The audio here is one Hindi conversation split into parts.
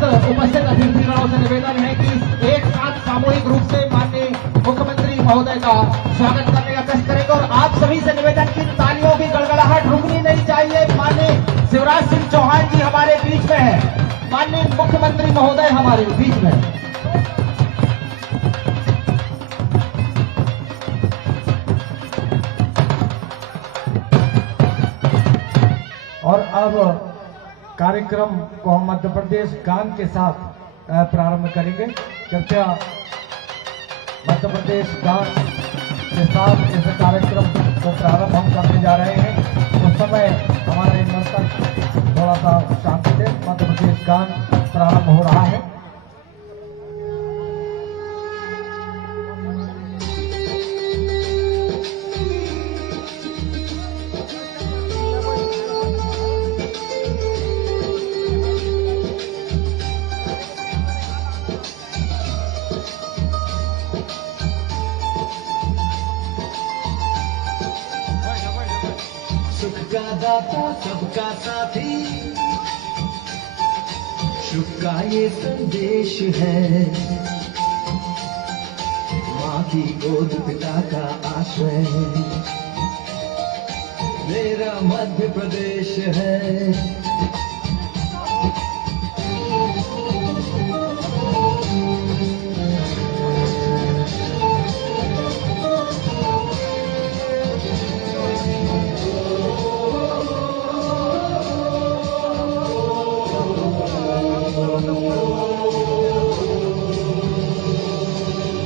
समस्त उपस्थित अतिथिगणों से निवेदन है कि एक साथ सामूहिक रूप से माननीय मुख्यमंत्री महोदय का स्वागत करने का कष्ट करेंगे। और आप सभी से निवेदन की तालियों की गड़गड़ाहट रुकनी नहीं चाहिए। माननीय शिवराज सिंह चौहान जी हमारे बीच में है, माननीय मुख्यमंत्री महोदय हमारे बीच में है। और अब कार्यक्रम को हम मध्य प्रदेश गान के साथ प्रारंभ करेंगे। कृपया मध्य प्रदेश गान के साथ इस कार्यक्रम को प्रारंभ हम करने जा रहे हैं। उस समय हमारा इन्वर्टर थोड़ा सा शांति दे। मध्य प्रदेश गान प्रारंभ हो रहा है। सुख का दाता सबका साथी, सुख का ये संदेश है। माँ की गोद पिता का आश्रय, मेरा मध्य प्रदेश है।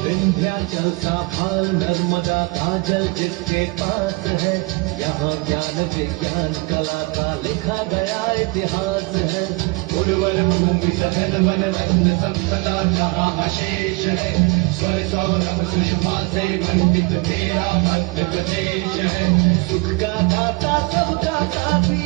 विंध्याचल सा फल नर्मदा का जल जिसके पास है, यहाँ ज्ञान विज्ञान कला का लिखा गया इतिहास है। उर्वर भूमि सघन वन रत्न संपदा जहाँ अशेष है, स्वर सौरभ सुषमा से मंडित मेरा मध्य प्रदेश है। सुख का दाता सबका साथी,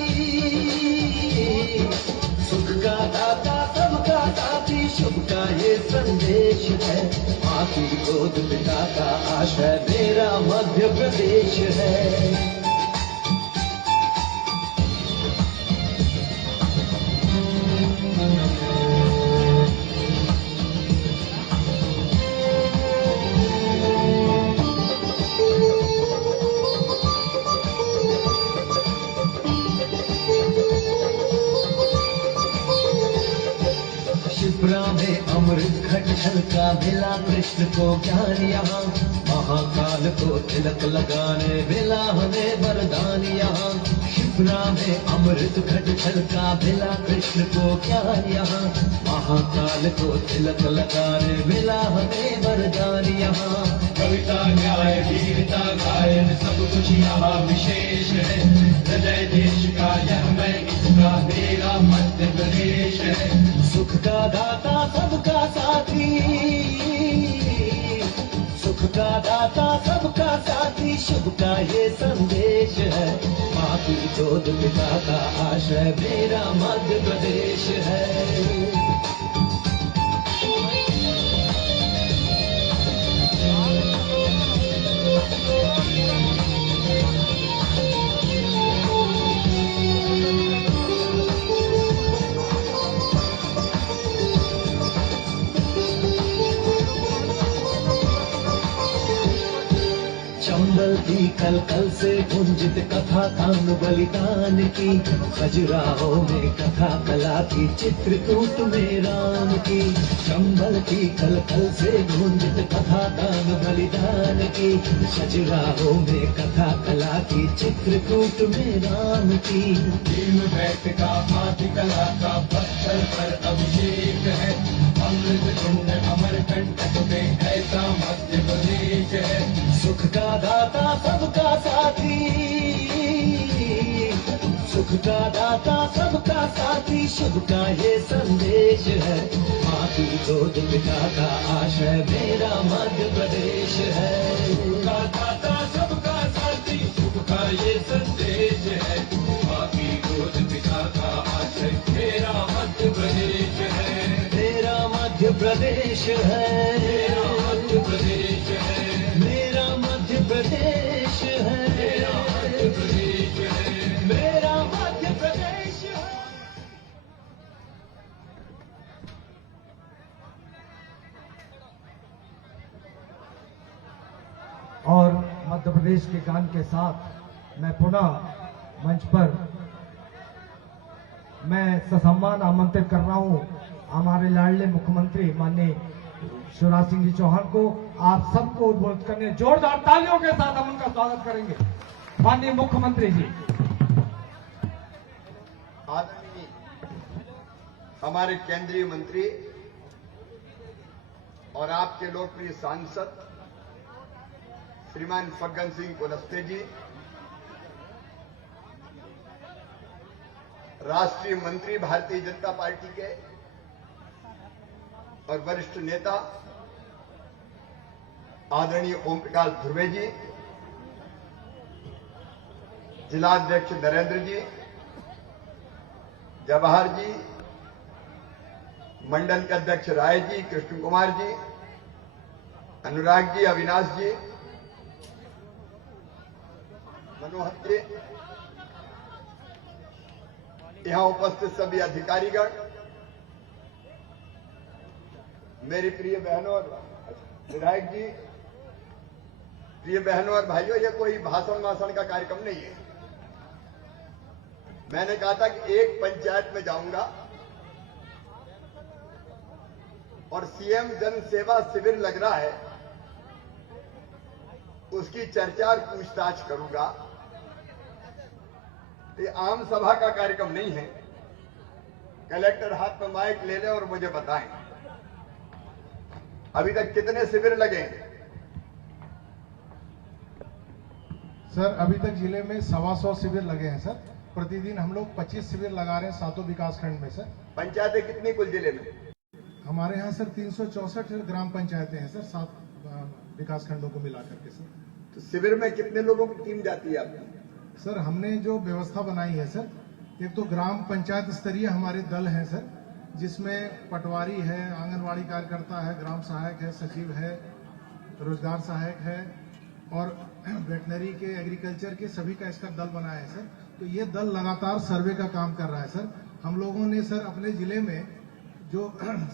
सुख का दाता सबका साथी, शुभ का ये संदेश है। माँ की गोद पिता का आश्रय, मेरा मध्य प्रदेश है। शिप्रा में अमृत घट छलका, मिला कृष्ण को ज्ञान यहाँ। महाकाल को तिलक लगाने मिला हमें वरदान यहाँ। शिप्रा में अमृत घट छलका, मिला कृष्ण को ज्ञान यहाँ। महाकाल को तिलक लगाने मिला हमें वरदान यहाँ। कविता न्याय वीरता गायन सब कुछ यहाँ विशेष है। हृदय देश का यह मैं इसका मेरा मध्य प्रदेश है। सुख का दाता सबका साथी, सुख का दाता सबका साथी, शुभ का ये संदेश है। माँ की गोद पिता का आश्रय, मेरा मध्य प्रदेश है। चंबल की कल कल से गुंजित कथा कान बलिदान की, खजुराहो में कथा कला की, चित्रकूट में राम की। चंबल की कल कल से गुंजित कथा कान बलिदान की, खजुराहो में कथा कला की, चित्रकूट में राम की। भीम बैठ का आदि कला का पत्थर पर अभिषेक है। अमृत कुंड अमरकंटक में ऐसा मध्य प्रदेश है। सुख का दाता सबका साथी, सुख का दाता सबका साथी, शुभ का ये संदेश है। माँ की गोद पिता का आश्रय, मेरा मध्य प्रदेश है। सुख का दाता सबका साथी, शुभ का ये संदेश है। माँ की गोद पिता का आश्रय, मेरा मध्य प्रदेश है। मेरा मध्य प्रदेश है, मेरा मध्य प्रदेश है, मेरा मध्य प्रदेश है, मेरा मध्य प्रदेश है, मेरा मध्य प्रदेश है। मध्य प्रदेश के गान के साथ मैं पुनः मंच पर मैं ससम्मान आमंत्रित कर रहा हूं हमारे लाडले मुख्यमंत्री माननीय शिवराज सिंह जी चौहान को। आप सबको उद्बोधित करने जोरदार तालियों के साथ हम उनका स्वागत करेंगे। माननीय मुख्यमंत्री जी। आदरणीय हमारे केंद्रीय मंत्री और आपके लोकप्रिय सांसद श्रीमान फग्गन सिंह कुलस्ते जी, राष्ट्रीय मंत्री भारतीय जनता पार्टी के और वरिष्ठ नेता आदरणीय ओम प्रकाश ध्रुवे जी, जिलाध्यक्ष नरेंद्र जी, जवाहर जी, मंडल के अध्यक्ष राय जी, कृष्ण कुमार जी, अनुराग जी, अविनाश जी, मनोहर जी, यहां उपस्थित सभी अधिकारीगण, मेरी प्रिय बहनों और विधायक जी, प्रिय बहनों और भाइयों, ये कोई भाषण का कार्यक्रम नहीं है। मैंने कहा था कि एक पंचायत में जाऊंगा और सीएम जन सेवा शिविर लग रहा है, उसकी चर्चा और पूछताछ करूंगा। ये आम सभा का कार्यक्रम नहीं है। कलेक्टर हाथ में माइक ले ले और मुझे बताएं अभी तक कितने शिविर लगे। सर अभी तक जिले में 125 शिविर लगे हैं सर। प्रतिदिन हम लोग 25 शिविर लगा रहे हैं 7 विकास खंड में सर। पंचायतें कितनी कुल जिले में? हमारे यहाँ सर 364 ग्राम पंचायतें हैं सर, 7 विकास खंडों को मिलाकर के सर। तो शिविर में कितने लोगों की टीम जाती है आपकी? सर हमने जो व्यवस्था बनाई है सर, एक तो ग्राम पंचायत स्तरीय हमारे दल हैं सर, जिसमें पटवारी है, आंगनवाड़ी कार्यकर्ता है, ग्राम सहायक है, सचिव है, रोजगार सहायक है और वेटनरी के, एग्रीकल्चर के सभी का इसका दल बनाया है सर। तो ये दल लगातार सर्वे का काम कर रहा है सर। हम लोगों ने सर अपने जिले में जो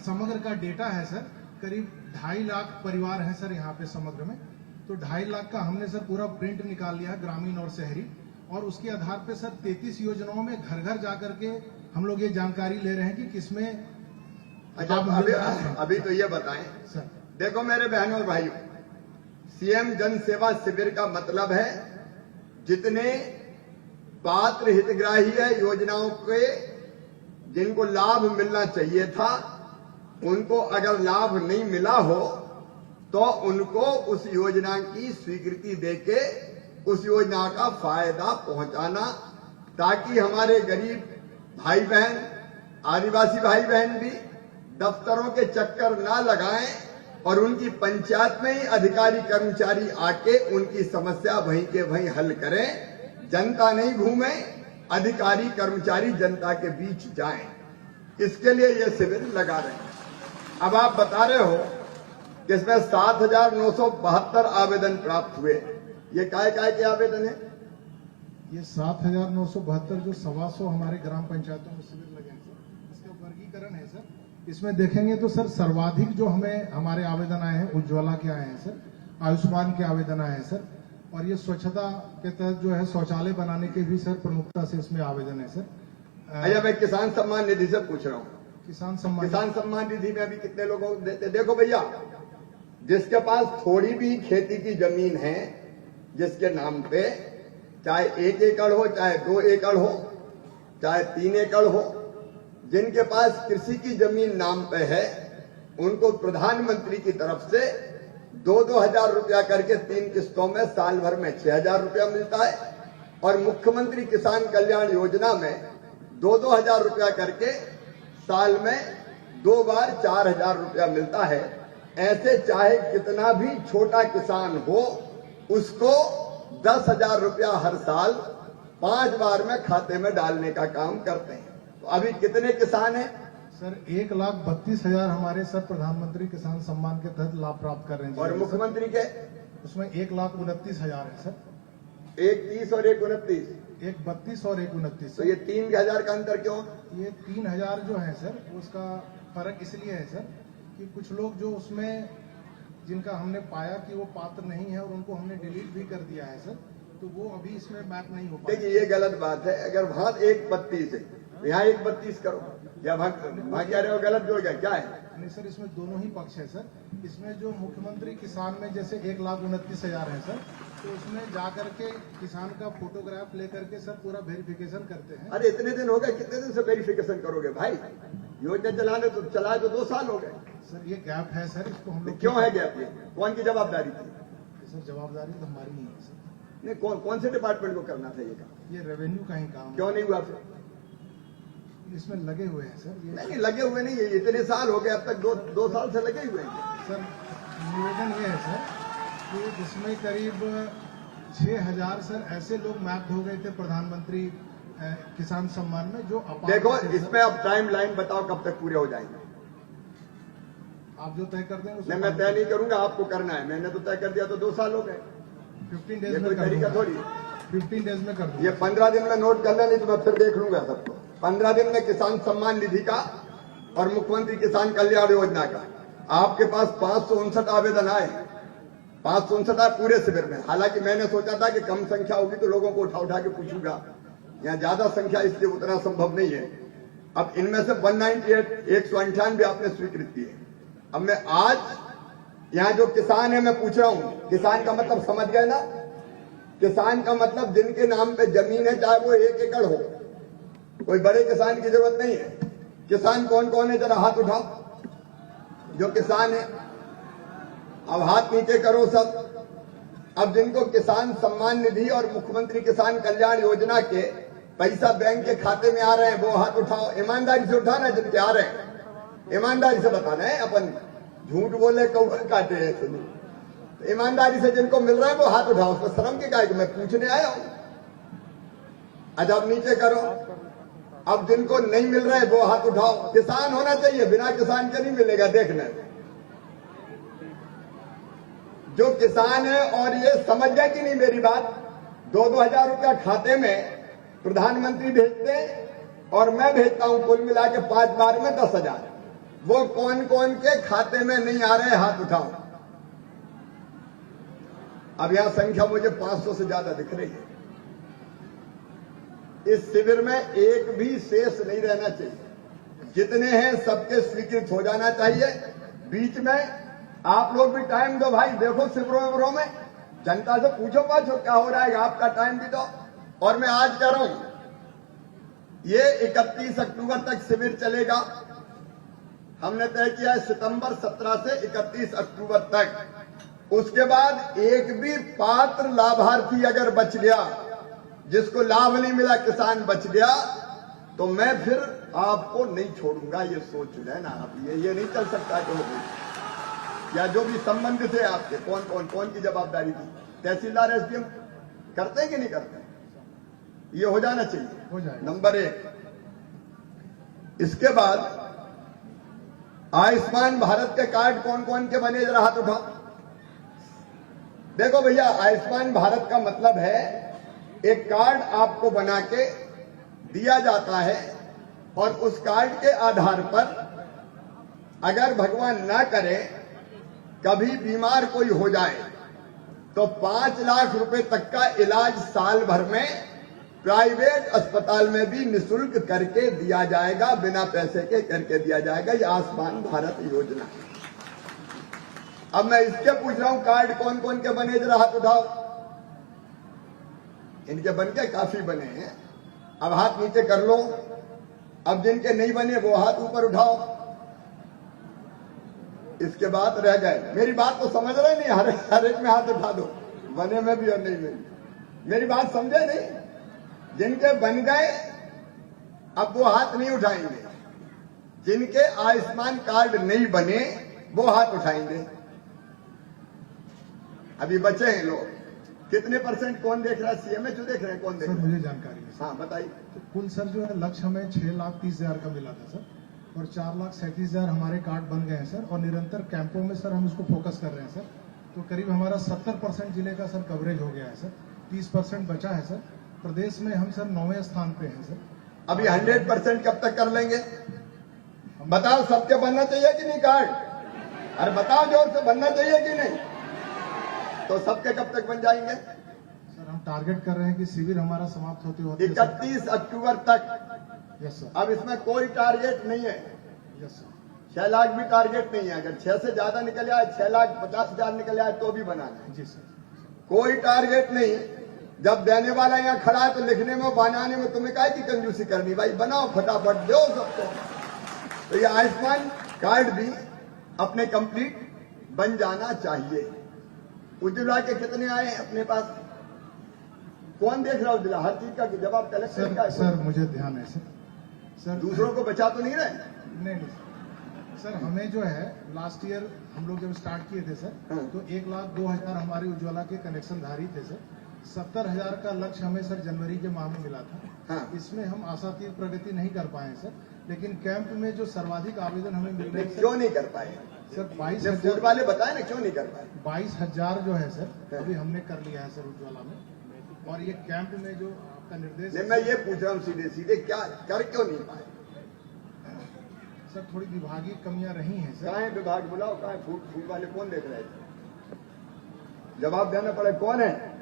समग्र का डेटा है सर, करीब 2.5 लाख परिवार हैं सर यहाँ पे समग्र में। तो 2.5 लाख का हमने सर पूरा प्रिंट निकाल लिया, ग्रामीण और शहरी, और उसके आधार पे सर 33 योजनाओं में घर घर जाकर के हम लोग ये जानकारी ले रहे हैं कि किसमें। अच्छा, अभी तो ये बताएं सर। देखो मेरे बहनों और भाइयों, सीएम जन सेवा शिविर का मतलब है जितने पात्र हितग्राही है योजनाओं के, जिनको लाभ मिलना चाहिए था, उनको अगर लाभ नहीं मिला हो तो उनको उस योजना की स्वीकृति देके उस योजना का फायदा पहुंचाना, ताकि हमारे गरीब भाई बहन, आदिवासी भाई बहन भी दफ्तरों के चक्कर ना लगाएं और उनकी पंचायत में ही अधिकारी कर्मचारी आके उनकी समस्या वहीं के वहीं हल करें। जनता नहीं घूमे, अधिकारी कर्मचारी जनता के बीच जाएं। इसके लिए ये शिविर लगा रहे हैं। अब आप बता रहे हो कि इसमें 7,972 आवेदन प्राप्त हुए। ये काय के आवेदन है? ये 7,972 जो 125 हमारे ग्राम पंचायतों में शिविर लगे हैं सर, इसका वर्गीकरण है सर। इसमें देखेंगे तो सर सर्वाधिक जो हमें हमारे आवेदन आए हैं उज्ज्वला के आए हैं सर, आयुष्मान के आवेदन आए हैं सर, और ये स्वच्छता के तहत जो है शौचालय बनाने के भी सर प्रमुखता से इसमें आवेदन है सर। अच्छा, मैं किसान सम्मान निधि से पूछ रहा हूँ। किसान सम्मान निधि में अभी कितने लोगों को देते? देखो भैया, जिसके पास थोड़ी भी खेती की जमीन है, जिसके नाम पे, चाहे 1 एकड़ हो, चाहे 2 एकड़ हो, चाहे 3 एकड़ हो, जिनके पास कृषि की जमीन नाम पे है, उनको प्रधानमंत्री की तरफ से 2-2 हजार रुपया करके 3 किस्तों में साल भर में 6,000 रुपया मिलता है, और मुख्यमंत्री किसान कल्याण योजना में 2-2 हजार रुपया करके साल में 2 बार 4,000 रुपया मिलता है। ऐसे चाहे कितना भी छोटा किसान हो, उसको 10,000 रुपया हर साल 5 बार में खाते में डालने का काम करते हैं। तो अभी कितने किसान हैं? सर 1,32,000 हमारे सर प्रधानमंत्री किसान सम्मान के तहत लाभ प्राप्त कर रहे हैं। और मुख्यमंत्री के? उसमें 1,29,000 है सर। एक 30 और एक 29? एक 32 और एक 29। तो ये 3,000 का अंतर क्यों? ये 3,000 जो है सर, उसका फर्क इसलिए है सर कि कुछ लोग जो उसमें जिनका हमने पाया कि वो पात्र नहीं है और उनको हमने डिलीट भी कर दिया है सर, तो वो अभी इसमें मैप नहीं हो पाएगा। देखिए ये गलत बात है। अगर वहां 132 है यहाँ 132 करो या वहां क्या रहे हो, गलत जो क्या है? नहीं सर, इसमें दोनों ही पक्ष है सर। इसमें जो मुख्यमंत्री किसान में जैसे 1,29,000 है सर, तो उसमें जाकर के किसान का फोटोग्राफ लेकर के सर पूरा वेरिफिकेशन करते हैं। अरे इतने दिन हो गए, कितने दिन से वेरिफिकेशन करोगे भाई? योजना चलाए तो 2 साल हो गए सर ये गैप है सर, इसको हम लोग क्यों है गैप? ये कौन की जवाबदारी थी? सर जवाबदारी तो हमारी नहीं है सर, नहीं कौन से डिपार्टमेंट को करना था ये काम? ये रेवेन्यू का ही काम है। क्यों नहीं हुआ फिर? इसमें लगे हुए हैं सर ये। नहीं लगे हुए नहीं है, इतने साल हो गए, अब तक 2 साल से लगे हुए हैं। सर निवेदन ये है सर कि इसमें करीब 6,000 सर ऐसे लोग मैप हो गए थे प्रधानमंत्री किसान सम्मान में जो अपात्र देखो थे सर। इसमें अब टाइम लाइन बताओ कब तक पूरे हो जाएंगे? आप जो तय कर दें नहीं मैं तय नहीं करूंगा, आपको करना है। मैंने तो तय कर दिया तो 2 साल हो गए। 15 ये डेज कोई में कर तरीका दूंगा। थोड़ी। 15 डेज में कर दूंगा। ये 15 दिन में नोट कर ले, नहीं तो मैं फिर देख लूंगा सबको। 15 दिन में किसान सम्मान निधि का और मुख्यमंत्री किसान कल्याण योजना का आपके पास 559 आवेदन आए। 559 आए पूरे शिविर में। हालांकि मैंने सोचा था कि कम संख्या होगी तो लोगों को उठा उठा के पूछूंगा, यहाँ ज्यादा संख्या इसलिए उतना संभव नहीं है। अब इनमें से 198 198 आपने स्वीकृत किए। अब मैं आज यहाँ जो किसान है मैं पूछ रहा हूँ, किसान का मतलब समझ गए ना? किसान का मतलब जिनके नाम पे जमीन है, चाहे वो 1 एकड़ हो, कोई बड़े किसान की जरूरत नहीं है। किसान कौन कौन है जरा हाथ उठाओ जो किसान है। अब हाथ नीचे करो सब। अब जिनको किसान सम्मान निधि और मुख्यमंत्री किसान कल्याण योजना के पैसा बैंक के खाते में आ रहे हैं वो हाथ उठाओ। ईमानदारी से उठाना है जिनके आ रहे हैं, ईमानदारी से बताना है। अपन झूठ बोले कौवा काटे ऐसे नहीं। तो ईमानदारी से जिनको मिल रहा है वो हाथ उठाओ। उसको शर्म की काहे, मैं पूछने आया हूं। अच्छा अब नीचे करो। अब जिनको नहीं मिल रहा है वो हाथ उठाओ। किसान होना चाहिए, बिना किसान के नहीं मिलेगा। देखना जो किसान है, और ये समझ गए कि नहीं मेरी बात? 2-2 हजार रुपया खाते में प्रधानमंत्री भेजते हैं और मैं भेजता हूं, कुल मिला के 5 बार में 10,000। वो कौन कौन के खाते में नहीं आ रहे हाथ उठाओ। अब यहां संख्या मुझे 500 से ज्यादा दिख रही है। इस शिविर में एक भी शेष नहीं रहना चाहिए। जितने हैं सबके स्वीकृत हो जाना चाहिए। बीच में आप लोग भी टाइम दो भाई, देखो शिविरों में जनता से पूछो पाछो क्या हो रहा है, आपका टाइम भी दो। और मैं आज कह रहा हूं ये 31 अक्टूबर तक शिविर चलेगा। हमने तय किया है सितंबर 17 से 31 अक्टूबर तक। उसके बाद एक भी पात्र लाभार्थी अगर बच गया, जिसको लाभ नहीं मिला, किसान बच गया, तो मैं फिर आपको नहीं छोड़ूंगा। ये सोच लेना आप। ये नहीं चल सकता जो या जो भी संबंधित है आपके, कौन की जवाबदारी थी? तहसीलदार एसडीएम करते हैं कि नहीं करते? ये हो जाना चाहिए, हो जाएगा। नंबर 1। इसके बाद आयुष्मान भारत के कार्ड कौन कौन के बने, जरा हाथ उठाओ। देखो भैया, आयुष्मान भारत का मतलब है एक कार्ड आपको बना के दिया जाता है और उस कार्ड के आधार पर अगर भगवान ना करे कभी बीमार कोई हो जाए तो 5 लाख रुपए तक का इलाज साल भर में प्राइवेट अस्पताल में भी निःशुल्क करके दिया जाएगा, बिना पैसे के करके दिया जाएगा। ये आयुष्मान भारत योजना। अब मैं इसके पूछ रहा हूं कार्ड कौन कौन के बने, जरा हाथ उठाओ। इनके बन के काफी बने हैं। अब हाथ नीचे कर लो। अब जिनके नहीं बने वो हाथ ऊपर उठाओ। इसके बाद रह गए। मेरी बात तो समझ रहे नहीं? हर एक में हाथ उठा दो, बने में भी और नहीं में भी। मेरी बात समझे नहीं? जिनके बन गए अब वो हाथ नहीं उठाएंगे। जिनके आयुष्मान कार्ड नहीं बने वो हाथ उठाएंगे। अभी बचे हैं लोग। कितने %? कौन देख रहा है? सीएमएच देख रहे हैं? कौन देख सर रहा है? मुझे जानकारी है। हाँ बताइए। तो कुल सर जो है लक्ष्य हमें 6,30,000 का मिला था सर, और 4,37,000 हमारे कार्ड बन गए हैं सर। और निरंतर कैंपों में सर हम उसको फोकस कर रहे हैं सर। तो करीब हमारा 70% जिले का सर कवरेज हो गया है सर। 30% बचा है सर। प्रदेश में हम सर 9वें स्थान पे हैं सर। अभी 100% कब तक कर लेंगे? बताओ, सबके बनना चाहिए कि नहीं कार्ड? अरे बताओ जोर से बनना चाहिए कि नहीं? तो सबके कब तक बन जाएंगे? सर हम टारगेट कर रहे हैं कि शिविर हमारा समाप्त होते होते 31 अक्टूबर तक। यस सर, अब इसमें कोई टारगेट नहीं है, यस सर, 6 लाख भी टारगेट नहीं है। अगर 6 से ज्यादा निकल आए, 6,50,000 निकल आए तो भी बनाना है, जी सर। कोई टारगेट नहीं। जब देने वाला यहाँ खड़ा है तो लिखने में बनाने में तुम्हें काहे की कंजूसी करनी? भाई बनाओ, फटाफट दो सबको। तो ये आयुष्मान कार्ड भी अपने कंप्लीट बन जाना चाहिए। उज्ज्वला के कितने आए हैं अपने पास? कौन देख रहा है उज्ज्वला? हर चीज का जवाब कलेक्टर का है। सर मुझे ध्यान है सर। दूसरों को बचा तो नहीं रहे? नहीं सर, हमें जो है लास्ट ईयर हम लोग जब स्टार्ट किए थे सर, हाँ। तो 1,02,000 हमारे उज्ज्वला के कनेक्शन धारी थे सर। 70,000 का लक्ष्य हमें सर जनवरी के माह में मिला था। हाँ। इसमें हम आशातीत प्रगति नहीं कर पाए सर, लेकिन कैंप में जो सर्वाधिक आवेदन हमें मिल रहे हैं क्यों नहीं कर पाए? सर फूड 22,000 वाले बताए ना क्यों नहीं कर पाए? 22,000 जो है सर हाँ। अभी हमने कर लिया है सर उज्ज्वला में। और ये कैंप में जो आपका निर्देश नहीं, मैं ये पूछ रहा हूँ सीधे सीधे, क्या कर क्यों नहीं पाए? सर थोड़ी विभागीय कमियां रही हैं सर। कहाँ है विभाग? बुलाओ, कहाँ है फूड वाले? कौन देख रहे थे? जवाब देना पड़े। कौन है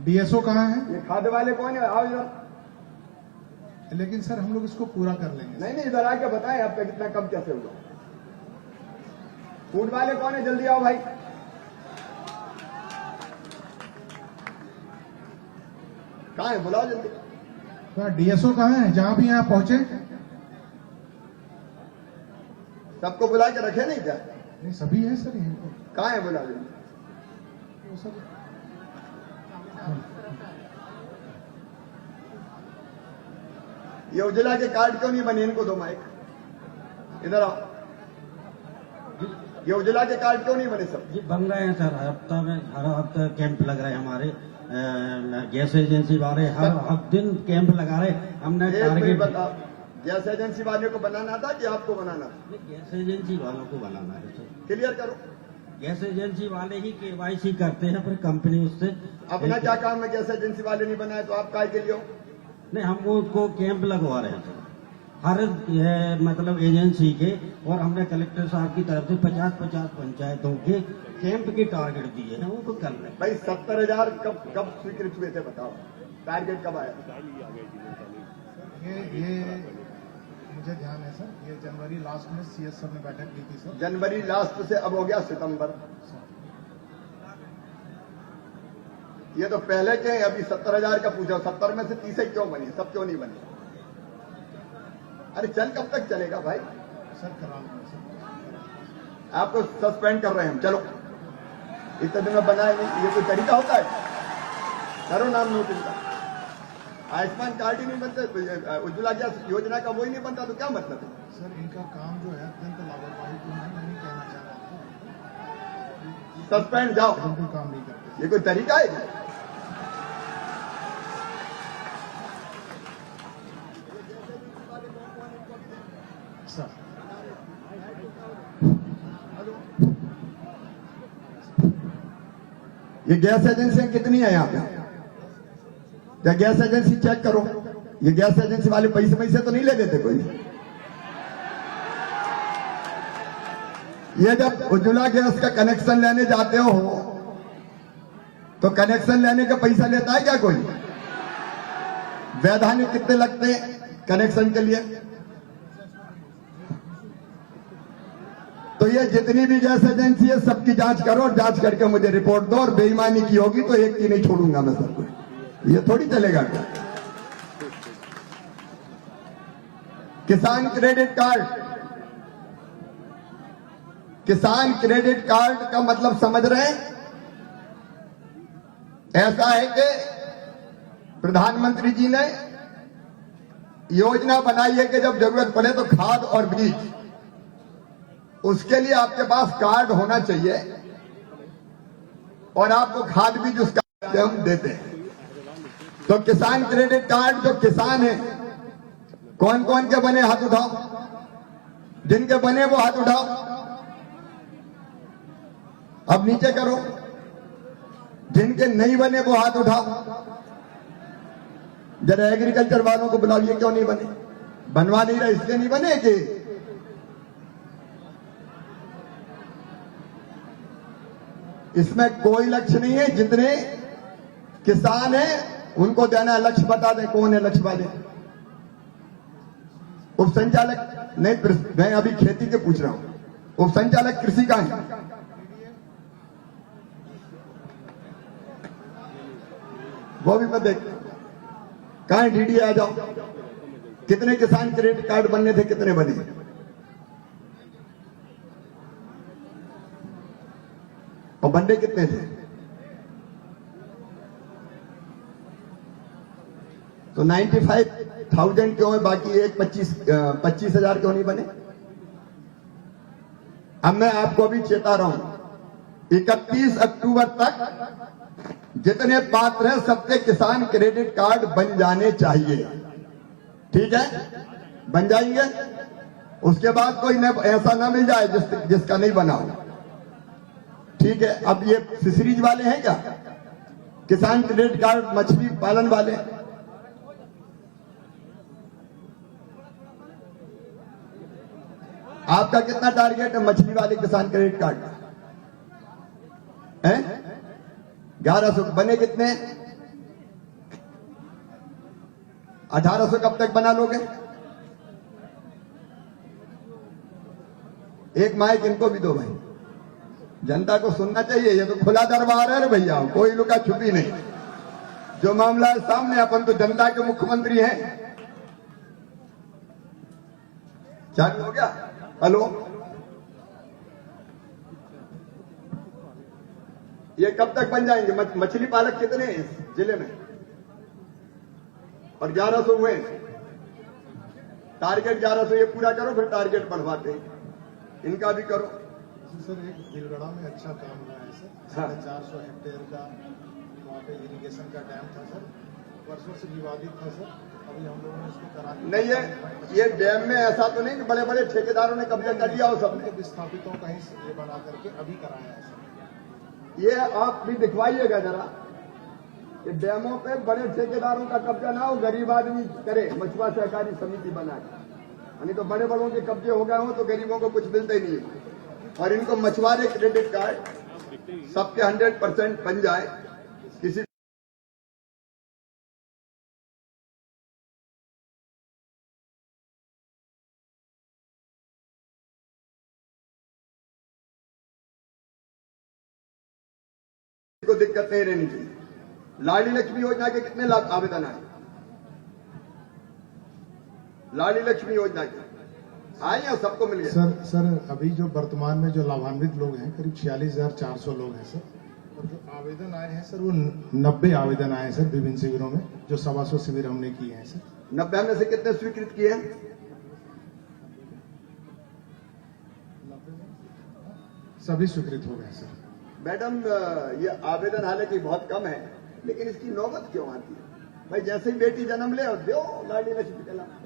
डीएसओ कहाँ है? ये? खाद्य वाले कौन है? आओ इधर। लेकिन सर हम लोग इसको पूरा कर लेंगे। नहीं, इधर आके बताएं आपका कितना कम कैसे हुआ। फूड वाले कौन है? जल्दी आओ भाई। कहाँ है? बुलाओ जल्दी। कहाँ डीएसओ कहाँ है? जहाँ भी यहाँ पहुंचे। सबको बुला के रखे नहीं क्या? नहीं सभी है सर यहीं पर। कहाँ है? बुला जल्दी। वो सब ये उज्ज्वला के कार्ड क्यों नहीं बने? इनको दो माइक, इधर आओ। ये उज्ज्वला के कार्ड क्यों नहीं बने सब? जी बन रहे हैं सर, हफ्ता में हर हफ्ता कैंप लग रहे हैं हमारे गैस एजेंसी वाले, हर दिन कैंप लगा रहे। हमने एक मिनट टारगेट बताओ, गैस एजेंसी वाले को बनाना था कि आपको बनाना था? गैस एजेंसी वालों को बनाना है सर। क्लियर करो। गैस एजेंसी वाले ही केवाईसी करते हैं, फिर कंपनी उससे अपना क्या काम है? गैस एजेंसी वाले नहीं बनाए तो आप काय के लिए हो? नहीं, हम उनको कैंप लगवा रहे हैं सर हर मतलब एजेंसी के। और हमने कलेक्टर साहब की तरफ से 50-50 पंचायतों के कैंप के टारगेट दिए हैं, उनको कर रहे हैं। भाई 70,000 कब स्वीकृत हुए थे बताओ? टारगेट कब आया? ये मुझे ध्यान है सर, ये जनवरी लास्ट में सीएस सर ने बैठक की थी सर। जनवरी लास्ट से अब हो गया सितंबर। ये तो पहले के हैं। अभी 70,000 का पूछा, 70 में से 30 ही क्यों बनी? सब क्यों नहीं बनी? अरे चल कब तक चलेगा भाई? सर करा लूंगा सर। आपको सस्पेंड कर रहे हैं हम। चलो, इतने दिन में बनाए नहीं, ये कोई तरीका होता है? करो नाम नोट इनका। आयुष्मान कार्ड ही नहीं बनते, उज्ज्वला गैस योजना का वो ही नहीं बनता तो क्या मतलब है? सर इनका काम जो है अत्यंत लापरवाही को मैं नहीं कहना चाह रहा सस्पेंड जाओ। था, बिल्कुल काम नहीं करते। ये कोई तरीका है? सर ये गैस एजेंसियां कितनी है यहाँ पे? क्या गैस एजेंसी चेक करो। ये गैस एजेंसी वाले पैसे तो नहीं ले लेते कोई? ये जब उज्ज्वला गैस का कनेक्शन लेने जाते हो तो कनेक्शन लेने का पैसा लेता है क्या कोई? वैधानिक कितने लगते हैं कनेक्शन के लिए? तो ये जितनी भी गैस एजेंसी है सबकी जांच करो और जांच करके मुझे रिपोर्ट दो। और बेईमानी की होगी तो एक की नहीं छोड़ूंगा मैं सबको। ये थोड़ी चलेगा क्या? किसान क्रेडिट कार्ड, किसान क्रेडिट कार्ड का मतलब समझ रहे हैं? ऐसा है कि प्रधानमंत्री जी ने योजना बनाई है कि जब जरूरत पड़े तो खाद और बीज, उसके लिए आपके पास कार्ड होना चाहिए और आपको खाद बीज उसका हम देते हैं। तो किसान क्रेडिट कार्ड जो किसान है, कौन कौन के बने हाथ उठाओ? जिनके बने वो हाथ उठाओ। अब नीचे करो। जिनके नहीं बने वो हाथ उठाओ। जरा एग्रीकल्चर वालों को बुलाओ, ये क्यों नहीं बने? बनवा नहीं रहे इसलिए नहीं बने कि इसमें कोई लक्ष्य नहीं है। जितने किसान हैं उनको देना है। लक्ष्य बता दें कौन है लक्ष्य वाले। उप संचालक नहीं, मैं अभी खेती के पूछ रहा हूं। उप संचालक कृषि का है, वो भी मत देख। कहां है डीडी? आ जाओ। कितने किसान क्रेडिट कार्ड बनने थे, कितने बने? और बनने कितने थे? तो 95,000 क्यों है, बाकी एक 25,000 क्यों नहीं बने? अब मैं आपको अभी चेता रहा हूं, 31 अक्टूबर तक जितने पात्र हैं सबके किसान क्रेडिट कार्ड बन जाने चाहिए। ठीक है, बन जाएंगे। उसके बाद कोई ऐसा ना मिल जाए जिसका नहीं बना हो। ठीक है। अब ये फिशरीज वाले हैं क्या किसान क्रेडिट कार्ड? मछली पालन वाले? आपका कितना टारगेट है मछली वाले किसान क्रेडिट कार्ड है? 1100 बने कितने? 1800 कब तक बना लोगे? एक माइक इनको भी दो भाई, जनता को सुनना चाहिए। ये तो खुला दरबार है भैया, कोई लुका छुपी नहीं। जो मामला है सामने, अपन तो जनता के मुख्यमंत्री हैं। चालू हो गया? हेलो, ये कब तक बन जाएंगे? मछली पालक कितने हैं इस जिले में? और 1100 हुए। टारगेट 1100 ये पूरा करो, फिर टारगेट बढ़वाते हैं। इनका भी करो। सर एक भीलगड़ा में अच्छा काम हुआ है सर। हाँ। 450 हेक्टेयर का वहाँ पे इरिगेशन का डैम था सर, वर्षों से विवादित था सर। अभी हम लोगों ने इसको करा के नहीं, ये डैम में ऐसा तो नहीं कि बड़े बड़े ठेकेदारों ने कब्जा कर लिया हो सबने। विस्थापितों का ही ये बना करके अभी कराया है सर। ये आप भी दिखवाइएगा जरा कि डैमों पे बड़े ठेकेदारों का कब्जा ना हो, गरीब आदमी करे। मछुआ सहकारी समिति बना के, यानी तो बड़े बड़ों के कब्जे हो गए हो तो गरीबों को कुछ मिलता ही नहीं है। और इनको मछुआरे क्रेडिट कार्ड सबके 100% बन जाए। किसी को दिक्कत नहीं रहनी चाहिए। लाडली लक्ष्मी योजना के कितने लाख आवेदन आए? लाडली लक्ष्मी योजना के आए या सबको मिल गए? सर अभी जो वर्तमान में जो लाभान्वित लोग हैं करीब 46,400 लोग हैं सर। और जो आवेदन आए हैं सर वो 90 आवेदन आए हैं सर विभिन्न शिविरों में, जो 125 शिविर हमने किए हैं सर। 90 में से कितने स्वीकृत किए हैं? सभी स्वीकृत हो गए सर। मैडम, ये आवेदन हालांकि बहुत कम है, लेकिन इसकी नौबत क्यों आती है? भाई जैसे ही बेटी जन्म ले और दो लाडली लक्ष्मी का लाभ।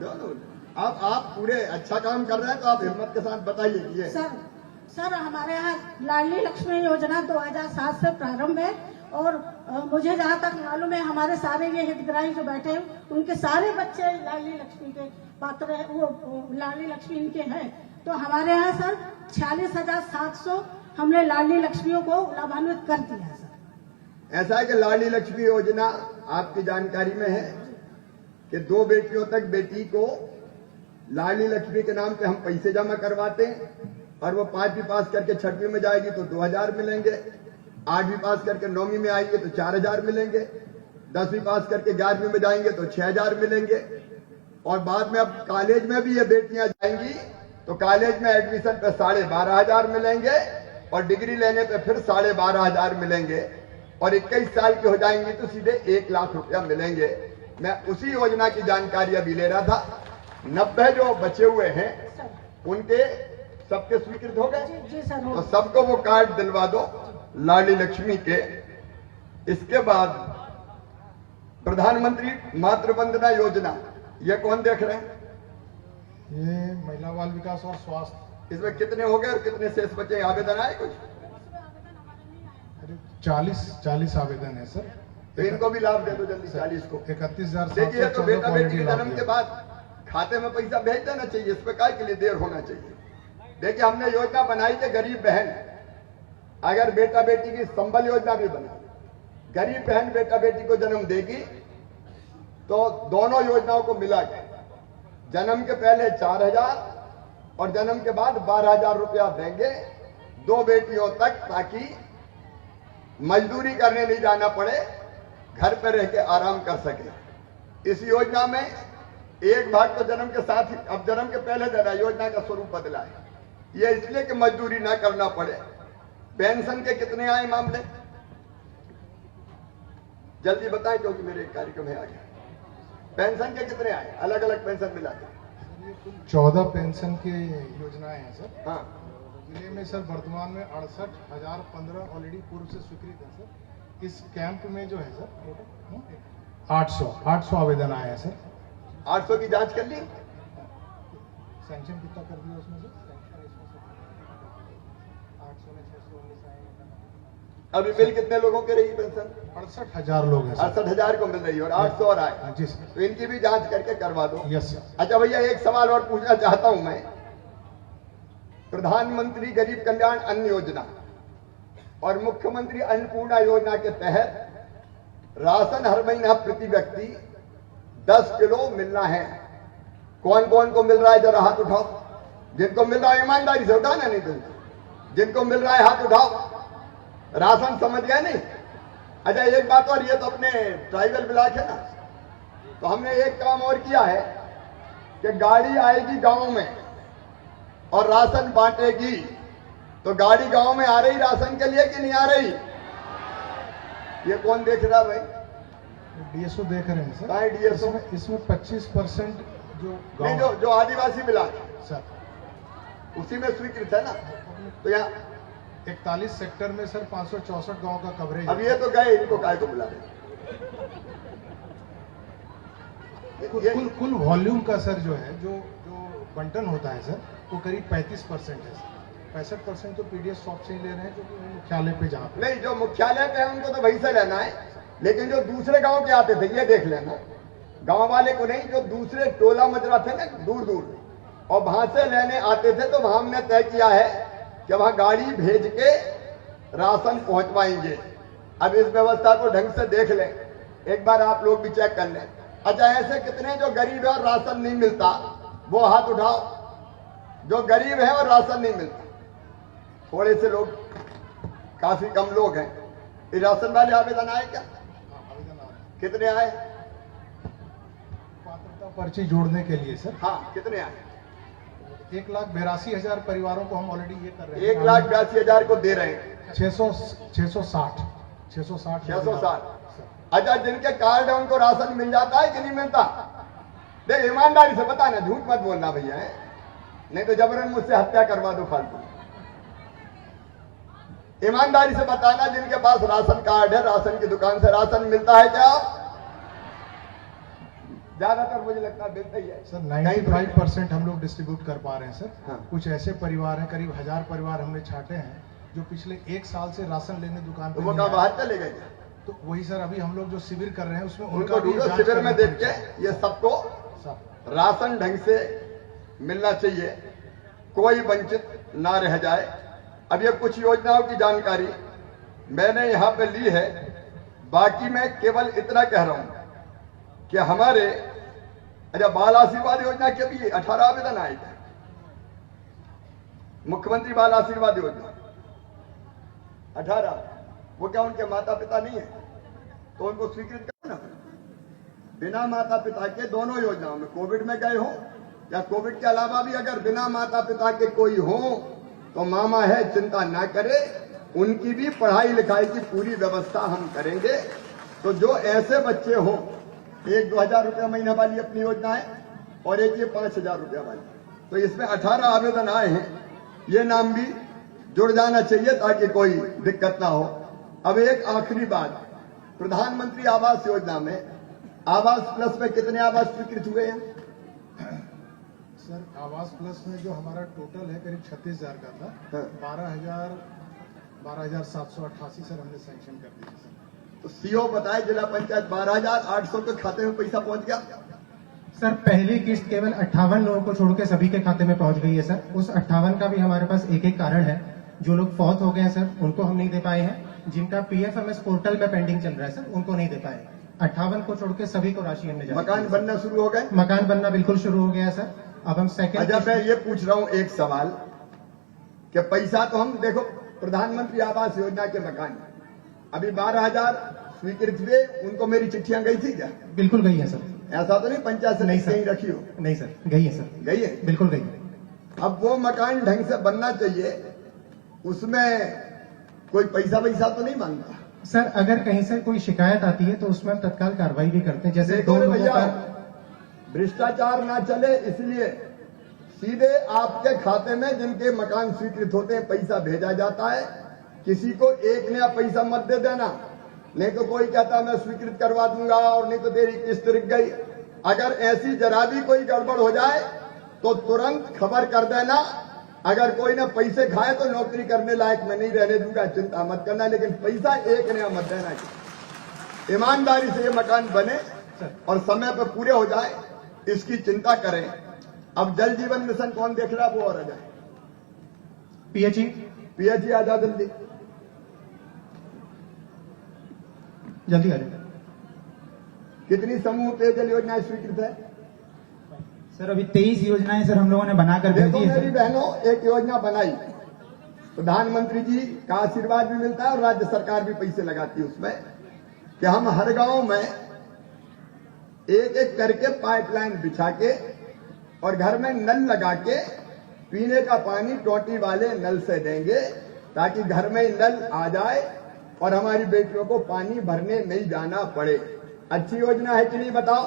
दोनों आप पूरे अच्छा काम कर रहे हैं तो आप हिम्मत के साथ बताइए कि ये सर हमारे यहाँ लाडली लक्ष्मी योजना 2007 से प्रारंभ है। और मुझे जहाँ तक मालूम है हमारे सारे ये हितग्राही जो बैठे हैं उनके सारे बच्चे लाडली लक्ष्मी के पात्र है, वो लाडली लक्ष्मी इनके हैं। तो हमारे यहाँ सर 46,700 हमने लाडली लक्ष्मियों को लाभान्वित कर दिया है सर। ऐसा है कि लाडली लक्ष्मी योजना आपकी जानकारी में है कि 2 बेटियों तक बेटी को लाडली लक्ष्मी के नाम पे हम पैसे जमा करवाते हैं। और वो 5वीं पास करके 6वीं में जाएगी तो 2,000 मिलेंगे, 8वीं पास करके 9वीं में आएंगे तो 4,000 मिलेंगे, 10वीं पास करके 11वीं में जाएंगे तो 6,000 मिलेंगे। और बाद में अब कॉलेज में भी ये बेटियां जाएंगी तो कॉलेज में एडमिशन पे 12,500 मिलेंगे और डिग्री लेने पे फिर 12,500 मिलेंगे। और 21 साल की हो जाएंगी तो सीधे 1 लाख रुपया मिलेंगे। मैं उसी योजना की जानकारी अभी ले रहा था। 90 जो बचे हुए हैं उनके सबके स्वीकृत हो गए। जी सर। तो सबको वो कार्ड दिलवा दो लाडली लक्ष्मी के। इसके बाद प्रधानमंत्री मातृ वंदना योजना, ये कौन देख रहे हैं? ये महिला बाल विकास और स्वास्थ्य। इसमें कितने हो गए और कितने शेष बचे? आवेदन आए कुछ? 40 आवेदन है सर। तो इनको भी लाभ दे दो जल्दी 40 को। 31,714 देखिए, तो बेटा बेटी के जन्म के बाद खाते में पैसा भेज देना चाहिए, इस पे काय के लिए देर होना चाहिए। देखिए हमने योजना बनाई कि गरीब बहन अगर बेटा बेटी की संबल योजना भी बना, गरीब बहन बेटा बेटी को जन्म देगी तो दोनों योजनाओं को मिला के जन्म के पहले 4,000 और जन्म के बाद 12,000 रुपया देंगे 2 बेटियों तक, ताकि मजदूरी करने नहीं जाना पड़े, घर पर रह के आराम कर सके। इस योजना में एक भाग तो जन्म के साथ ही, अब जन्म के पहले देना, योजना का स्वरूप बदला है। ये इसलिए कि मजदूरी ना करना पड़े। पेंशन के कितने आए मामले जल्दी बताएं, क्योंकि मेरे कार्यक्रम है आगे। पेंशन के कितने आए, अलग अलग पेंशन मिला के? 14 पेंशन की योजनाएं हैं सर। हाँ, जिले में सर वर्तमान में 68,015 ऑलरेडी पूर्व से स्वीकृत है सर। इस कैंप में जो है सर टोटल 800 आवेदन आए हैं सर। 800 की जांच कर ली, सैंक्शन कितना कर दिया उसमें से? 800 में 619 आए। अभी मिल कितने लोगों के रही पेंशन? 68,000 लोग हैं सर। 68,000 को मिल रही है और 800 और आए, हाँ, जी सर। तो इनकी भी जांच करके करवा दो। Yes sir. अच्छा भैया, एक सवाल और पूछना चाहता हूं मैं। प्रधानमंत्री गरीब कल्याण अन्न योजना और मुख्यमंत्री अन्नपूर्णा योजना के तहत राशन हर महीना प्रति व्यक्ति 10 किलो मिलना है। कौन कौन को मिल रहा है, जरा हाथ उठाओ। जिनको मिल रहा है ईमानदारी से उठाना, नहीं तो जिनको मिल रहा है हाथ उठाओ। राशन समझ गया नहीं? अच्छा एक बात और, ये तो अपने ट्राइबल ब्लॉक है ना, तो हमने एक काम और किया है कि गाड़ी आएगी गांव में और राशन बांटेगी, तो गाड़ी गांव में आ रही राशन के लिए कि नहीं आ रही? ये कौन देख रहा भाई? डीएसओ देख रहे हैं सर। कहाँ है DSO? इसमें 25% जो नहीं, गाँव जो आदिवासी ब्लॉक सर, उसी में स्वीकृत है ना। तो यहाँ 41 सेक्टर में सर 564 गांव का कवरेज अब ये तो गए, इनको काय को बुला रहे? कुल कुल वॉल्यूम का सर जो है, जो बंटन होता है सर, वो करीब 35% है सर। 65% तो पीडीएस शॉप से ही ले रहे हैं, जो कि मुख्यालय पे जहाँ पे। नहीं, जो मुख्यालय पे है उनको तो वहीं से लेना है, लेकिन जो दूसरे गांव के आते थे ये देख लेना, गांव वाले को नहीं, जो दूसरे टोला मजरा थे ना दूर दूर और वहां से लेने आते थे, तो वहां हमने तय किया है कि वहां गाड़ी भेज के राशन पहुंचवाएंगे। अब इस व्यवस्था को ढंग से देख लें, एक बार आप लोग भी चेक कर लें। अच्छा, ऐसे कितने जो गरीब है और राशन नहीं मिलता, वो हाथ उठाओ। जो गरीब है और राशन नहीं मिलता, थोड़े से लोग, काफी कम लोग हैं। ये राशन वाले आवेदन आए क्या? कितने आए? पात्रता पर्ची जोड़ने के लिए सर। हाँ, कितने आए? 1,82,000 परिवारों को हम ऑलरेडी ये कर रहे हैं। 1,82,000 को दे रहे हैं। 660 660। अच्छा, जिनके कार्ड है उनको राशन मिल जाता है कि नहीं मिलता? देख, ईमानदारी से बताना, झूठ मत बोलना भैया, है नहीं तो जबरन मुझसे हत्या करवा दो फालतू। ईमानदारी से बताना, जिनके पास राशन कार्ड है, राशन की दुकान से राशन मिलता है क्या? ज्यादातर मुझे लगता है मिलता ही है सर। 95% हम लोग डिस्ट्रीब्यूट कर पा रहे हैं सर। हाँ। कुछ ऐसे परिवार हैं, करीब 1000 परिवार हमने छाटे हैं, जो पिछले 1 साल से राशन लेने दुकान तो पे वो नहीं कहाँ आए। बाहर चले गए? तो वही सर, अभी हम लोग जो शिविर कर रहे हैं उसमें उनको उनका भी ढूंढो, जांच शिविर में करनी देख के पड़ेगी। ये सबको सर, राशन ढंग से मिलना चाहिए, कोई वंचित ना रह जाए। अब ये कुछ योजनाओं की जानकारी मैंने यहां पे ली है, बाकी मैं केवल इतना कह रहा हूं कि हमारे, अच्छा, बाल आशीर्वाद योजना के भी 18 आवेदन आए थे। मुख्यमंत्री बाल आशीर्वाद योजना 18, वो क्या उनके माता पिता नहीं है तो उनको स्वीकृत करो ना। बिना माता पिता के दोनों योजनाओं में, कोविड में गए हो या कोविड के अलावा भी अगर बिना माता पिता के कोई हो तो मामा है, चिंता ना करे, उनकी भी पढ़ाई लिखाई की पूरी व्यवस्था हम करेंगे। तो जो ऐसे बच्चे हो, एक 2,000 रुपया महीना वाली अपनी योजना है और एक ये 5,000 रुपया वाली, तो इसमें 18 आवेदन आए हैं। ये नाम भी जुड़ जाना चाहिए ताकि कोई दिक्कत ना हो। अब एक आखिरी बात, प्रधानमंत्री आवास योजना में आवास प्लस में कितने आवास स्वीकृत हुए हैं? सर, आवास प्लस में जो हमारा टोटल है करीब 36,000 का था, हाँ। 12,788 सर हमने सैंक्शन कर दिया सर। तो सीओ बताए जिला पंचायत 12,800 के खाते में पैसा पहुंच गया। सर पहली किस्त केवल 58 लोगों को छोड़ के सभी के खाते में पहुंच गई है सर। उस 58 का भी हमारे पास एक एक कारण है। जो लोग फौत हो गए हैं सर उनको हम नहीं दे पाए हैं। जिनका PFMS पोर्टल में पेंडिंग चल रहा है सर उनको नहीं दे पाए। 58 को छोड़ के सभी को राशि हमने जारी मकान की। बनना शुरू हो गए? मकान बनना बिल्कुल शुरू हो गया है सर। अब हम सेकेंड अच्छा, मैं ये पूछ रहा हूं एक सवाल कि पैसा तो हम देखो प्रधानमंत्री आवास योजना के मकान अभी 12,000 स्वीकृत हुए, उनको मेरी चिट्ठियां गई थी क्या? बिल्कुल गई है सर। ऐसा तो नहीं पंचायत से नहीं सर। कहीं रखी हो? नहीं सर, गई है सर। गई है? बिल्कुल गई है। अब वो मकान ढंग से बनना चाहिए, उसमें कोई पैसा तो नहीं मांगता? सर अगर कहीं से कोई शिकायत आती है तो उसमें हम तत्काल कार्रवाई भी करते हैं। जैसे देखो दो रे लोगों भैया, का भ्रष्टाचार ना चले इसलिए सीधे आपके खाते में जिनके मकान स्वीकृत होते हैं पैसा भेजा जाता है। किसी को एक नया पैसा मत दे देना, नहीं तो कोई कहता मैं स्वीकृत करवा दूंगा और नहीं तो तेरी किस्त रुक गई। अगर ऐसी जरा भी कोई गड़बड़ हो जाए तो तुरंत खबर कर देना। अगर कोई ने पैसे खाए तो नौकरी करने लायक मैं नहीं रहने दूंगा, चिंता मत करना, लेकिन पैसा एक नया मत देना। ईमानदारी से ये मकान बने और समय पर पूरे हो जाए, इसकी चिंता करें। अब जल जीवन मिशन कौन देख रहा है वो और आ जाए। PHE आ जा जल्दी जल्दी आ जाए। कितनी समूह पेयजल योजनाएं स्वीकृत है? सर अभी 23 योजनाएं सर हम लोगों ने बनाकर भेज देखो दी है मेरी सर। बहनों, एक योजना बनाई, प्रधानमंत्री जी का आशीर्वाद भी मिलता है और राज्य सरकार भी पैसे लगाती है उसमें, कि हम हर गांव में एक एक करके पाइपलाइन बिछा के और घर में नल लगा के पीने का पानी टोटी वाले नल से देंगे, ताकि घर में नल आ जाए और हमारी बेटियों को पानी भरने नहीं जाना पड़े। अच्छी योजना है कि नहीं बताओ?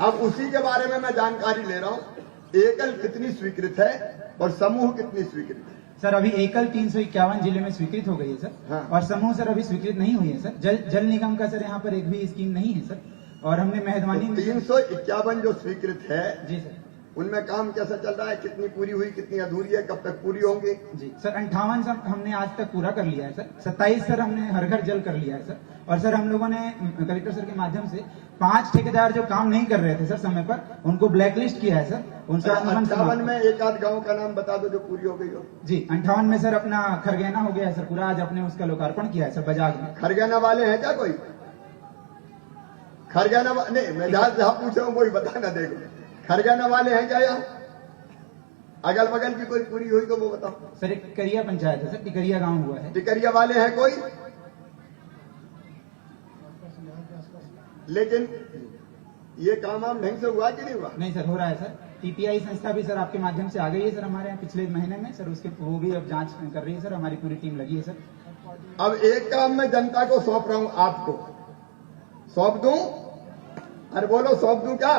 अब उसी के बारे में मैं जानकारी ले रहा हूं। एकल कितनी स्वीकृत है और समूह कितनी स्वीकृत है? सर अभी एकल 351 जिले में स्वीकृत हो गई है सर। हाँ। और समूह सर अभी स्वीकृत नहीं हुई है सर। जल निगम का सर यहाँ पर एक भी स्कीम नहीं है सर। और हमने मेहरबानी में 351 जो स्वीकृत है जी सर, उनमें काम कैसा चल रहा है? कितनी पूरी हुई, कितनी अधूरी है, कब तक पूरी होंगी? जी सर 58 सर हमने आज तक पूरा कर लिया है सर। 27 सर हमने हर घर जल कर लिया है सर। और सर हम लोगों ने कलेक्टर सर के माध्यम से 5 ठेकेदार जो काम नहीं कर रहे थे सर समय पर, उनको ब्लैकलिस्ट किया है सर। उनका अनुबंध 58 में एक आध गांव का नाम बता दो जो पूरी हो गई हो। जी 58 में सर अपना खरगैना हो गया है सर पूरा। आज अपने उसका लोकार्पण किया है सर बजाग में। खरगैना वाले हैं क्या कोई? खरगैना नहीं, मैं जहां पूछ रहा हूं वही बताना। देखो खरगैना वाले हैं क्या यहाँ? अगल बगल की कोई पूरी हुई तो वो बताओ। सर एक करिया पंचायत है सर, टिकरिया गांव हुआ है। टिकरिया वाले हैं कोई? लेकिन ये काम आम ढंग से हुआ कि नहीं हुआ? नहीं सर हो रहा है सर। TPI संस्था भी सर आपके माध्यम से आ गई है सर हमारे यहाँ पिछले महीने में सर। उसके वो भी अब जांच कर रही है सर। हमारी पूरी टीम लगी है सर। अब एक काम मैं जनता को सौंप रहा हूं, आपको सौंप दूं? अरे बोलो सौंप दूं क्या?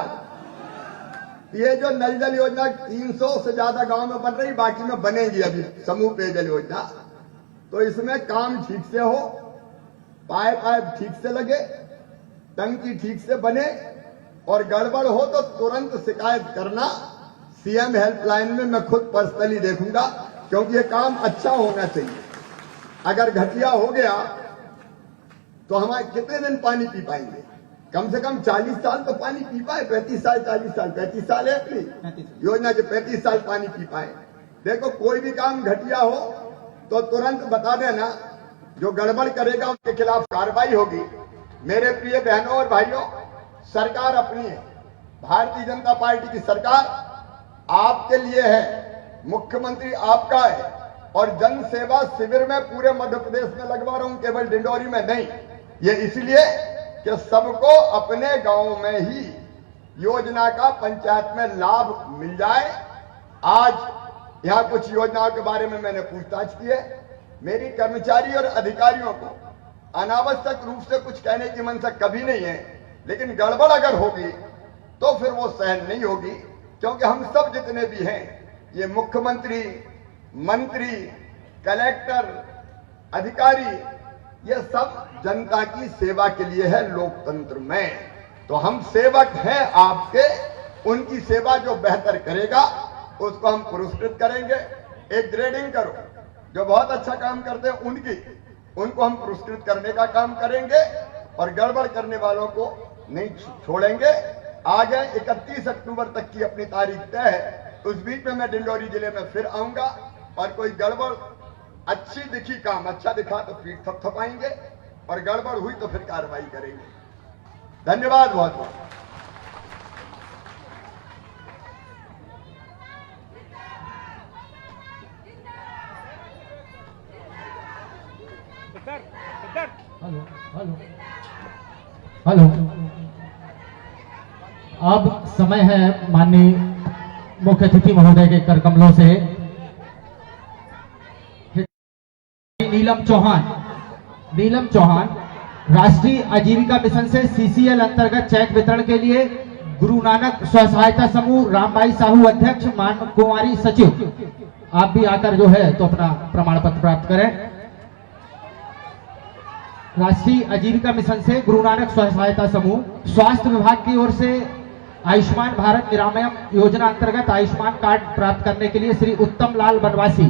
ये जो नल जल योजना 300 से ज्यादा गांव में बन रही, बाकी में बनेगी अभी समूह पेयजल योजना, तो इसमें काम ठीक से हो, पाइप ठीक से लगे, टंकी ठीक से बने, और गड़बड़ हो तो तुरंत शिकायत करना। CM हेल्पलाइन में मैं खुद पर्सनली देखूंगा, क्योंकि ये काम अच्छा होना चाहिए। अगर घटिया हो गया तो हमारे कितने दिन पानी पी पाएंगे? कम से कम 40 साल तो पानी पी पाए। 35 साल 40 साल 35 साल है अपनी योजना के, 35 साल पानी पी पाए। देखो कोई भी काम घटिया हो तो तुरंत बता देना, जो गड़बड़ करेगा उनके खिलाफ कार्रवाई होगी। मेरे प्रिय बहनों और भाइयों, सरकार अपनी है, भारतीय जनता पार्टी की सरकार आपके लिए है, मुख्यमंत्री आपका है, और जन सेवा शिविर में पूरे मध्य प्रदेश में लगवा रहा हूं, केवल डिंडोरी में नहीं। ये इसलिए कि सबको अपने गांव में ही योजना का पंचायत में लाभ मिल जाए। आज यहां कुछ योजनाओं के बारे में मैंने पूछताछ की है। मेरी कर्मचारी और अधिकारियों को अनावश्यक रूप से कुछ कहने की मंशा कभी नहीं है, लेकिन गड़बड़ अगर होगी तो फिर वो सहन नहीं होगी, क्योंकि हम सब जितने भी हैं, ये मुख्यमंत्री, मंत्री, कलेक्टर, अधिकारी, ये सब जनता की सेवा के लिए है लोकतंत्र में। तो हम सेवक हैं आपके, उनकी सेवा जो बेहतर करेगा उसको हम पुरस्कृत करेंगे। एक ग्रेडिंग करो, जो बहुत अच्छा काम करते हैं उनको हम पुरस्कृत करने का काम करेंगे, और गड़बड़ करने वालों को नहीं छोड़ेंगे। आगे 31 अक्टूबर तक की अपनी तारीख तय है। उस बीच में मैं डिंडोरी जिले में फिर आऊंगा और कोई गड़बड़ अच्छी दिखी, काम अच्छा दिखा तो पीठ थपथपाएंगे और गड़बड़ हुई तो फिर कार्रवाई करेंगे। धन्यवाद बहुत बहुत। Hello hello hello. अब समय है माननीय मुख्य अतिथि महोदय के कर कमलों से नीलम चौहान राष्ट्रीय आजीविका मिशन से सीसीएल अंतर्गत चेक वितरण के लिए गुरु नानक स्व सहायता समूह रामबाई साहू अध्यक्ष मान कुमारी सचिव, आप भी आकर जो है तो अपना प्रमाण पत्र प्राप्त करें। राष्ट्रीय आजीविका मिशन से गुरु नानक स्व सहायता समूह स्वास्थ्य विभाग की ओर से आयुष्मान भारत निरामयम योजना अंतर्गत आयुष्मान कार्ड प्राप्त करने के लिए श्री उत्तम लाल बनवासी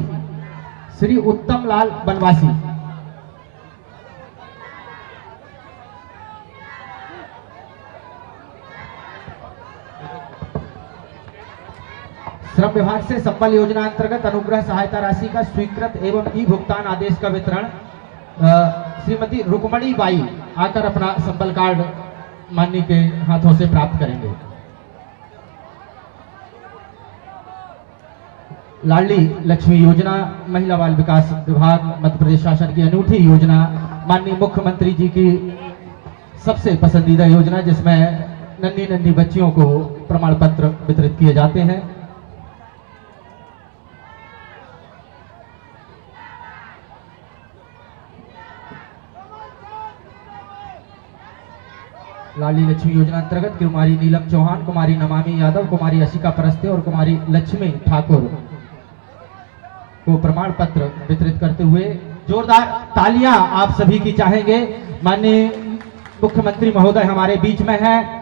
श्रम विभाग से संबल योजना अंतर्गत अनुग्रह सहायता राशि का स्वीकृत एवं ई भुगतान आदेश का वितरण श्रीमती रुक्मणी बाई आकर अपना संबल कार्ड माननीय के हाथों से प्राप्त करेंगे। लाडली लक्ष्मी योजना महिला बाल विकास विभाग मध्य प्रदेश शासन की अनूठी योजना, माननीय मुख्यमंत्री जी की सबसे पसंदीदा योजना, जिसमें नन्ही नन्ही बच्चियों को प्रमाण पत्र वितरित किए जाते हैं। लाडली लक्ष्मी योजना अंतर्गत कुमारी नीलम चौहान, कुमारी नमामि यादव, कुमारी अशिका परस्ते और कुमारी लक्ष्मी ठाकुर को प्रमाण पत्र वितरित करते हुए जोरदार तालियां आप सभी की चाहेंगे। माननीय मुख्यमंत्री महोदय हमारे बीच में हैं।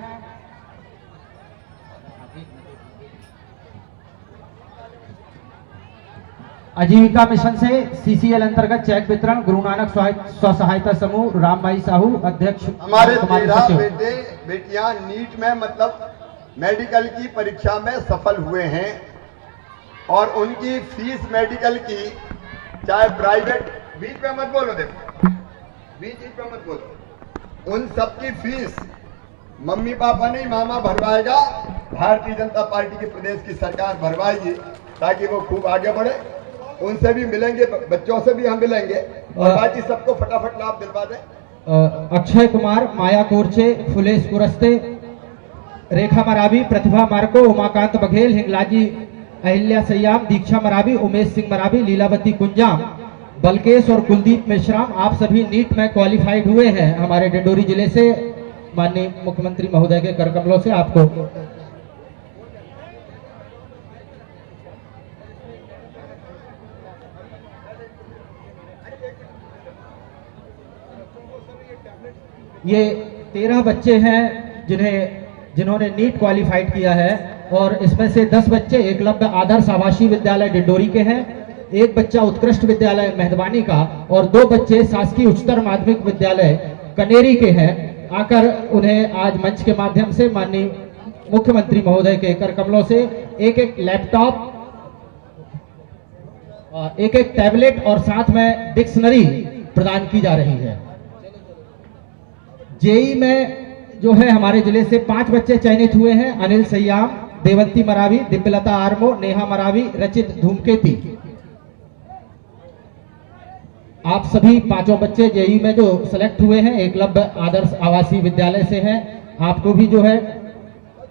आजीविका मिशन से सीसीएल अंतर्गत चेक वितरण गुरु नानक स्व सहायता समूह रामबाई साहू अध्यक्ष। हमारे 13 बेटे बेटियां नीट में मतलब मेडिकल की परीक्षा में सफल हुए हैं और उनकी फीस मेडिकल की, चाहे प्राइवेट, बीच में मत बोलो, देखो बीच में मत बोलो, उन सबकी फीस मम्मी पापा नहीं मामा भरवाएगा, भारतीय जनता पार्टी की प्रदेश की सरकार भरवाएगी ताकि वो खूब आगे बढ़े। उनसे भी मिलेंगे, बच्चों से भी हम मिलेंगे और बाकी सबको फटाफट लाभ दिलवा दें। अक्षय कुमार, माया कोरचे, फुलेश कुरस्ते, रेखा मरावी, प्रतिभा मार्को, उमाकांत बघेल, हिंगलाजी अहिल्या सयाम, दीक्षा मरावी, उमेश सिंह मरावी, लीलावती कुंजाम, बलकेश और कुलदीप मिश्राम, आप सभी नीट में क्वालिफाइड हुए हैं हमारे डिंडोरी जिले से। माननीय मुख्यमंत्री महोदय के कर कमलों से आपको ये 13 बच्चे हैं जिन्होंने नीट क्वालिफाइड किया है और इसमें से 10 बच्चे एकलव्य आदर्श आवासीय विद्यालय डिंडोरी के हैं, एक बच्चा उत्कृष्ट विद्यालय मेहदबानी का और 2 बच्चे शासकीय उच्चतर माध्यमिक विद्यालय कनेरी के हैं। आकर उन्हें आज मंच के माध्यम से माननीय मुख्यमंत्री महोदय के कर कमलों से एक लैपटॉप, एक टैबलेट और साथ में डिक्शनरी प्रदान की जा रही है। जेई में जो है हमारे जिले से 5 बच्चे चयनित हुए हैं, अनिल सयाम, देवंती मरावी, दिव्यलता आर्मो, नेहा मरावी, रचित धूमकेती। आप सभी 5 बच्चे जेई में जो सेलेक्ट हुए हैं एकलव्य आदर्श आवासीय विद्यालय से हैं। आपको भी जो है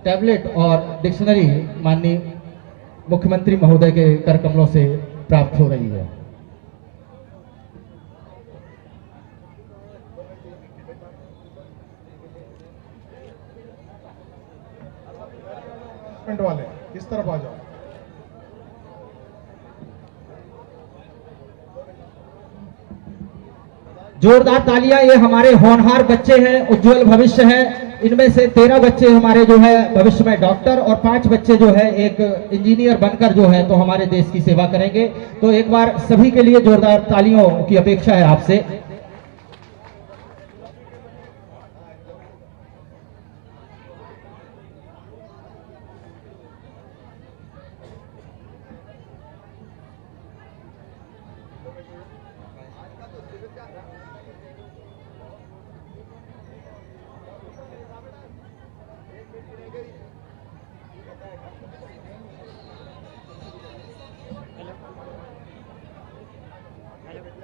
टैबलेट और डिक्शनरी माननीय मुख्यमंत्री महोदय के कर कमलों से प्राप्त हो रही है। वाले इस तरफ आ जाओ। जोरदार तालियां, ये हमारे होनहार बच्चे हैं, उज्जवल भविष्य है। इनमें से 13 बच्चे हमारे जो है भविष्य में डॉक्टर और 5 बच्चे जो है एक इंजीनियर बनकर जो है तो हमारे देश की सेवा करेंगे। तो एक बार सभी के लिए जोरदार तालियों की अपेक्षा है आपसे।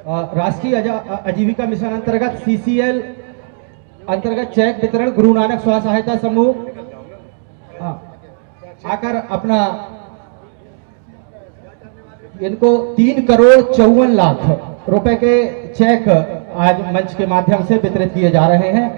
राष्ट्रीय आजीविका मिशन अंतर्गत CCL अंतर्गत चेक वितरण गुरु नानक स्व सहायता समूह आकर अपना इनको 3,54,00,000 रुपए के चेक आज मंच के माध्यम से वितरित किए जा रहे हैं।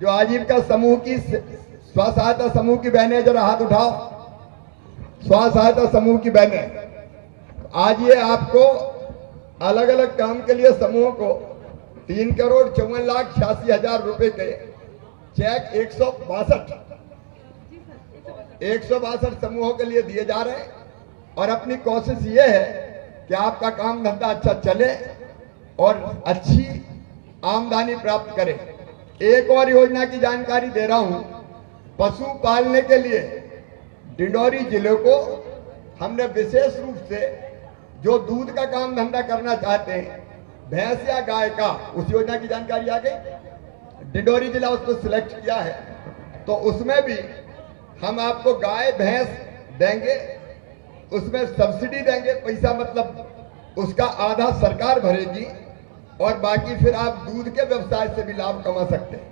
जो आजीविका समूह की स्व सहायता समूह की बहनें जरा हाथ उठाओ। स्व सहायता समूह की बहनें, आज ये आपको अलग अलग काम के लिए समूह को 3,54,86,000 रुपए के चेक 162 समूहों के लिए दिए जा रहे हैं। और अपनी कोशिश ये है कि आपका काम धंधा अच्छा चले और अच्छी आमदनी प्राप्त करें। एक और योजना की जानकारी दे रहा हूं। पशु पालने के लिए डिंडौरी जिले को हमने विशेष रूप से जो दूध का काम धंधा करना चाहते हैं, भैंस या गाय का, उस योजना की जानकारी आ गई। डिंडौरी जिला उसको सिलेक्ट किया है, तो उसमें भी हम आपको गाय भैंस देंगे, उसमें सब्सिडी देंगे। पैसा मतलब उसका आधा सरकार भरेगी और बाकी फिर आप दूध के व्यवसाय से भी लाभ कमा सकते हैं।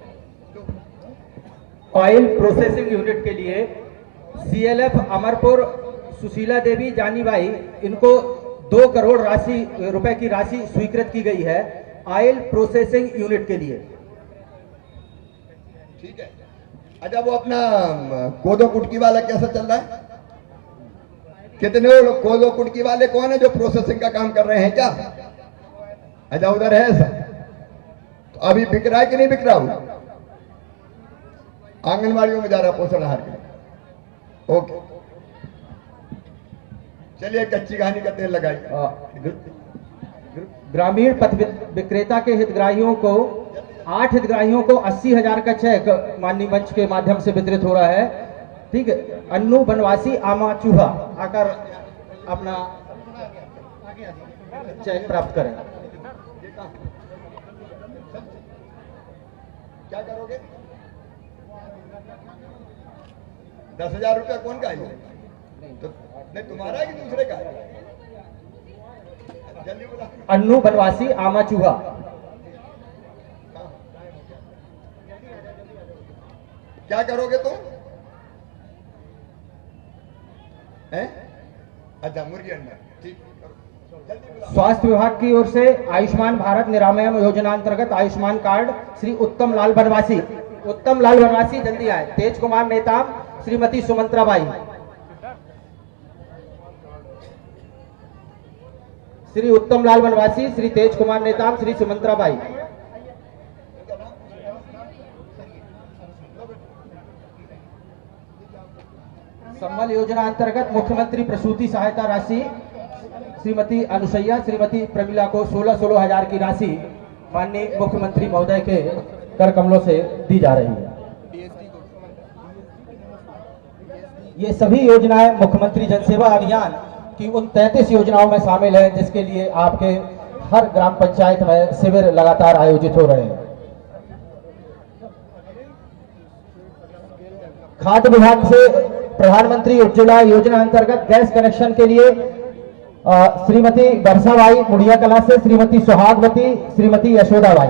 ऑयल प्रोसेसिंग यूनिट के लिए CLF अमरपुर सुशीला देवी जानी भाई, इनको 2 करोड़ रुपए की राशि स्वीकृत की गई है ऑयल प्रोसेसिंग यूनिट के लिए। ठीक है। अच्छा, वो अपना कोदो कुटकी वाला कैसा चल रहा है? कितने लोग कोदो कुटकी वाले कौन है जो प्रोसेसिंग का काम कर रहे हैं क्या? अच्छा, उधर है सर। तो अभी बिक रहा है कि नहीं बिक रहा? हूं आंगनबाड़ियों में जा रहा पोषण आहार के लिए। ओके, चलिए कच्ची कहानी का तेल लगाइए। ग्रामीण पथ विक्रेता के हितग्राहियों को 8 हितग्राहियों को 80,000 का चेक माननीय मंच के माध्यम से वितरित हो रहा है। ठीक है, अन्नू बनवासी आमा चूहा आकर अपना चेक प्राप्त करें। क्या करोगे? 10,000 रुपया कौन का है? तो नहीं, तुम्हारा कि दूसरे का? जल्दी बोला। अन्नू बनवासी आमा चूहा। क्या करोगे तुम? हैं? अच्छा, मुर्गी अंडा। ठीक, जल्दी बोला। स्वास्थ्य विभाग की ओर से आयुष्मान भारत निरामयम योजना अंतर्गत आयुष्मान कार्ड श्री उत्तम लाल बनवासी जल्दी आए। तेज कुमार नेताम, श्रीमती सुमंत्रा बाई। श्री उत्तम लाल बनवासी, श्री तेज कुमार नेताम, श्री सुमंत्रा बाई। संबल योजना अंतर्गत मुख्यमंत्री प्रसूति सहायता राशि श्रीमती अनुसैया, श्रीमती प्रमिला को 16,000 की राशि माननीय मुख्यमंत्री महोदय के कर कमलों से दी जा रही है। ये सभी योजनाएं मुख्यमंत्री जनसेवा अभियान की उन 33 योजनाओं में शामिल है जिसके लिए आपके हर ग्राम पंचायत में शिविर लगातार आयोजित हो रहे हैं। खाद्य विभाग से प्रधानमंत्री उज्ज्वला योजना अंतर्गत गैस कनेक्शन के लिए श्रीमती बरसाबाई मुड़िया कला से, श्रीमती सुहागवती, श्रीमती यशोदाबाई।